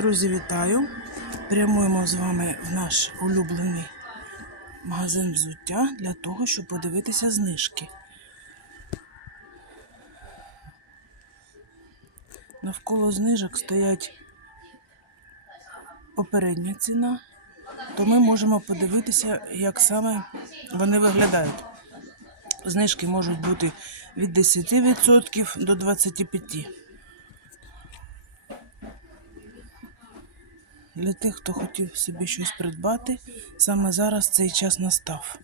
Друзі, вітаю! Прямуємо з вами в наш улюблений магазин взуття для того, щоб подивитися знижки. Навколо знижок стоять попередня ціна, то ми можемо подивитися, як саме вони виглядають. Знижки можуть бути від 10% до 25%. Для тих, хто хотів собі щось придбати, саме зараз цей час настав.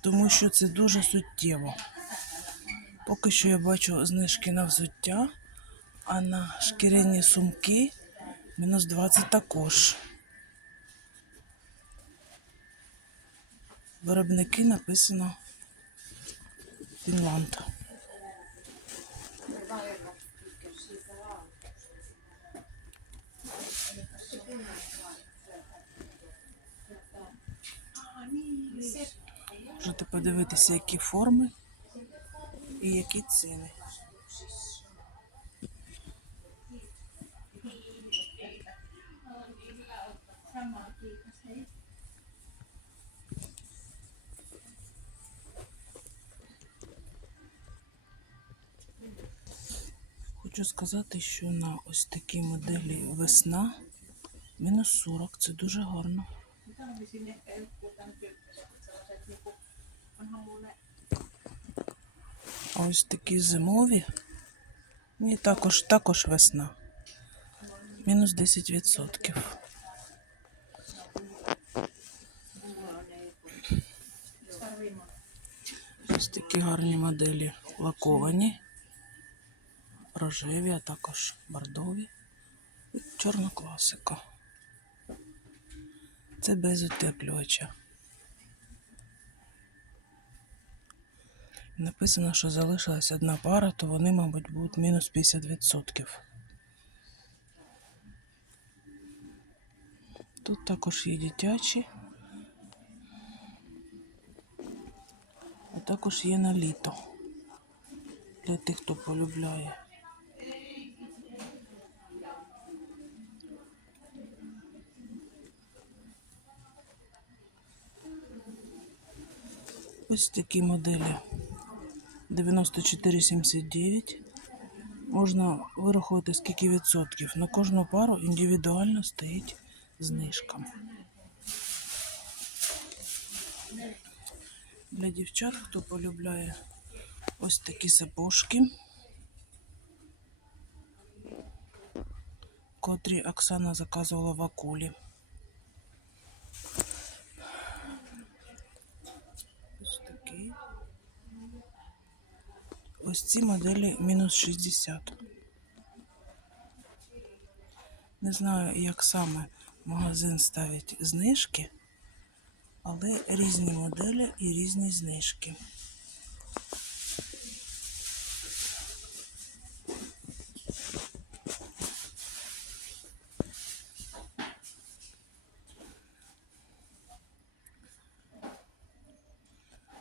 Тому що це дуже суттєво. Поки що я бачу знижки на взуття, а на шкіряні сумки мінус 20 також. Виробники написано Фінланд. Можете подивитися, які форми і які ціни. Хочу сказати, що на ось такій моделі весна мінус 40. Це дуже гарно. А ось такі зимові. І також, також весна. Мінус 10%. Ось такі гарні моделі лаковані, рожеві, а також бордові. І чорна класика. Це без утеплювача. Написано, що залишилась одна пара, то вони, мабуть, будуть мінус 50%. Тут також є дитячі. А також є на літо. Для тих, хто полюбляє. Ось такі моделі 94,79. Можна вирахувати скільки відсотків. На кожну пару індивідуально стоїть знижка. Для дівчат, хто полюбляє ось такі сапожки, котрі Оксана заказувала в акулі. Ось такий. Ось ці моделі мінус 60. Не знаю, як саме магазин ставить знижки, але різні моделі і різні знижки.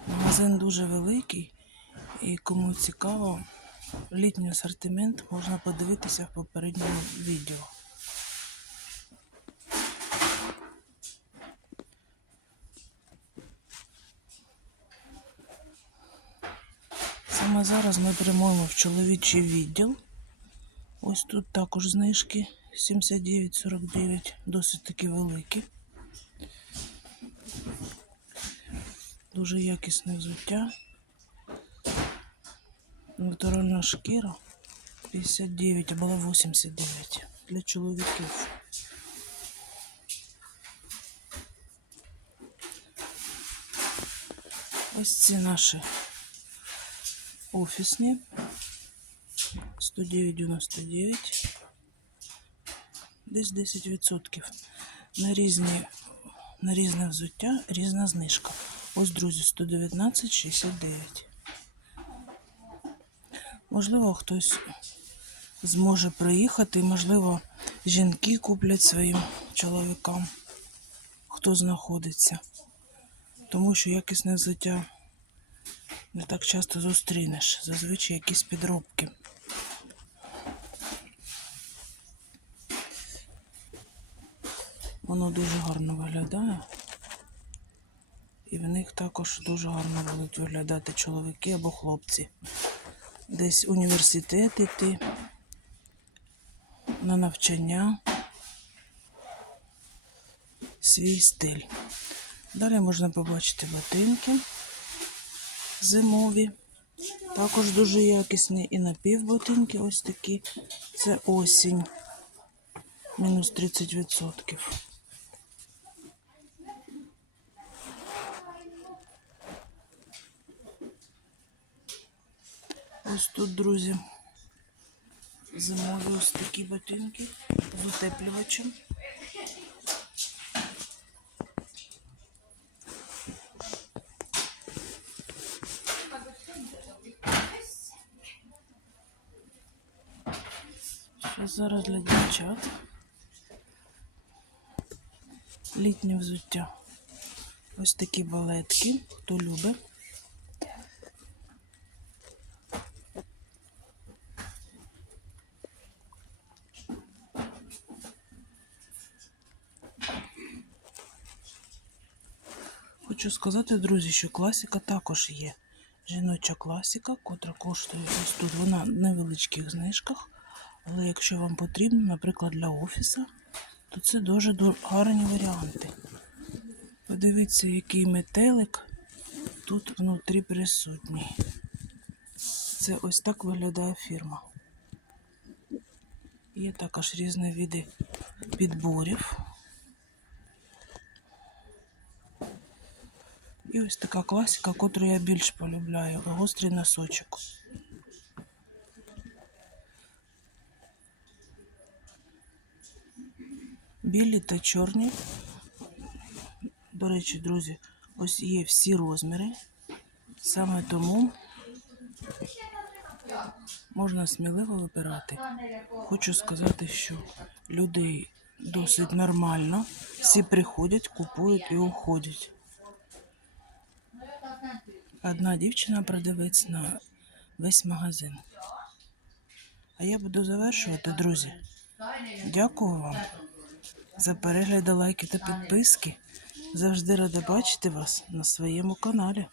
Магазин дуже великий, і кому цікаво, літній асортимент можна подивитися в попередньому відео. Саме зараз ми прямуємо в чоловічий відділ. Ось тут також знижки 79,49, досить таки великі. Дуже якісне взуття. Натуральна шкіра 59, а була 89 для чоловіків. Ось ці наші офісні 109,99. Десь 10%. На різні на різне взуття різна знижка. Ось, друзі, 119,69. Можливо, хтось зможе приїхати, можливо, жінки куплять своїм чоловікам, хто знаходиться. Тому що якісне взуття не так часто зустрінеш. Зазвичай якісь підробки. Воно дуже гарно виглядає. І в них також дуже гарно будуть виглядати чоловіки або хлопці. Десь університет іти, на навчання. Свій стиль. Далі можна побачити ботинки зимові. Також дуже якісні і напівботинки ось такі. Це осінь. Мінус 30%. Ось тут, друзі, зимові ось такі ботинки з утеплювачем. Зараз для дівчат. Літнє взуття. Ось такі балетки, хто любить. Хочу сказати, друзі, що класика також є. Жіноча класика, котра коштує ось тут. Вона в невеличких знижках. Але якщо вам потрібно, наприклад, для офісу, то це дуже гарні варіанти. Подивіться, який метелик тут внутрі присутній. Це ось так виглядає фірма. Є також різні види підборів. І ось така класика, котру я більш полюбляю. Гострий носочок. Білі та чорні. До речі, друзі, ось є всі розміри. Саме тому можна сміливо вибирати. Хочу сказати, що людей досить нормально. Всі приходять, купують і уходять. Одна дівчина продавець на весь магазин. А я буду завершувати, друзі. Дякую вам за перегляди, лайки та підписки. Завжди рада бачити вас на своєму каналі.